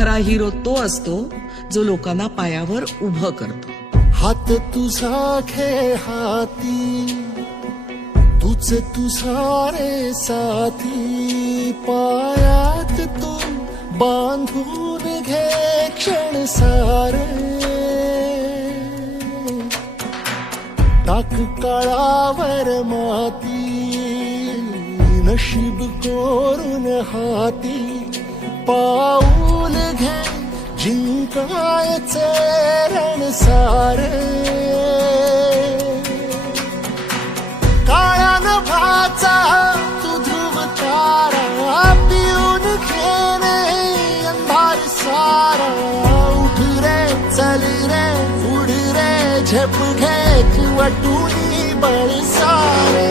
खरा हिरो तो असतो जो लोकांना पायावर उभं करतो. हात तुझा घे हाती, तुझ तुझा रे साथी, पायात तू बांधून घे क्षण सारे. टाक काळावर माती, नशीब कोरून हाती, पाऊल घे जिंकायचे रण सारे. काळ्या नभाचा तू ध्रुव तारा, पिऊन घेणे अंधार सारा. उठ रे चल रे उड रे, झेप घे किंवा टुनी बळ सारे.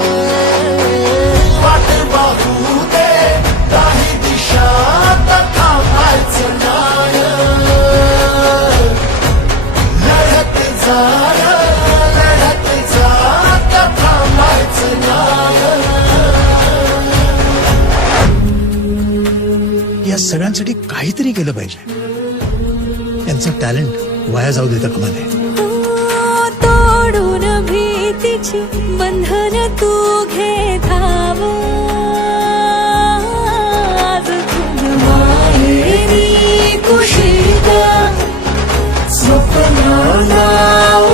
वाट पाहू दे काही दिशा, थांबायचं नाही. लढत जा लढत जा, थांबायचं नाही. या सगळ्यांसाठी काहीतरी केलं पाहिजे. यांचं टॅलेंट वाया जाऊ देता कामा नये. तोडून भीतीची बंधन तू घे धाव. आज तुझ माहेरी कुशीत स्वप्नाला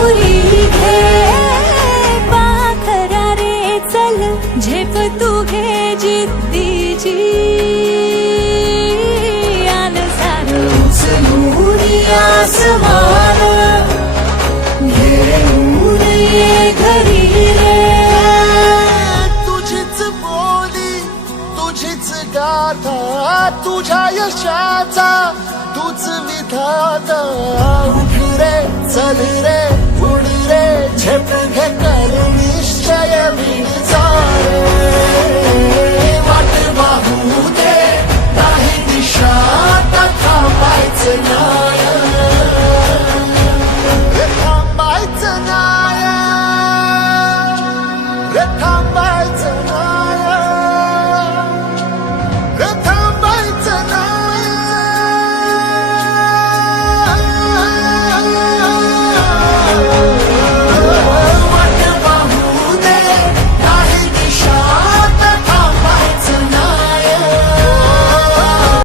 उरी घे. पाखरा रे चल झेप तू घे जिद्दीची. आन सारं उचलून आसमान घेऊन ये घरी रे. तुझीच बोली तुझीच गाथा, तुझ्या यशाचा तूच विधाता. उठ रे चल रे उड रे, झेप घे कर निश्चय विचार. वाट पाहू दे नाही दिशा, थांबायचं नाही. थांबायचं नाही.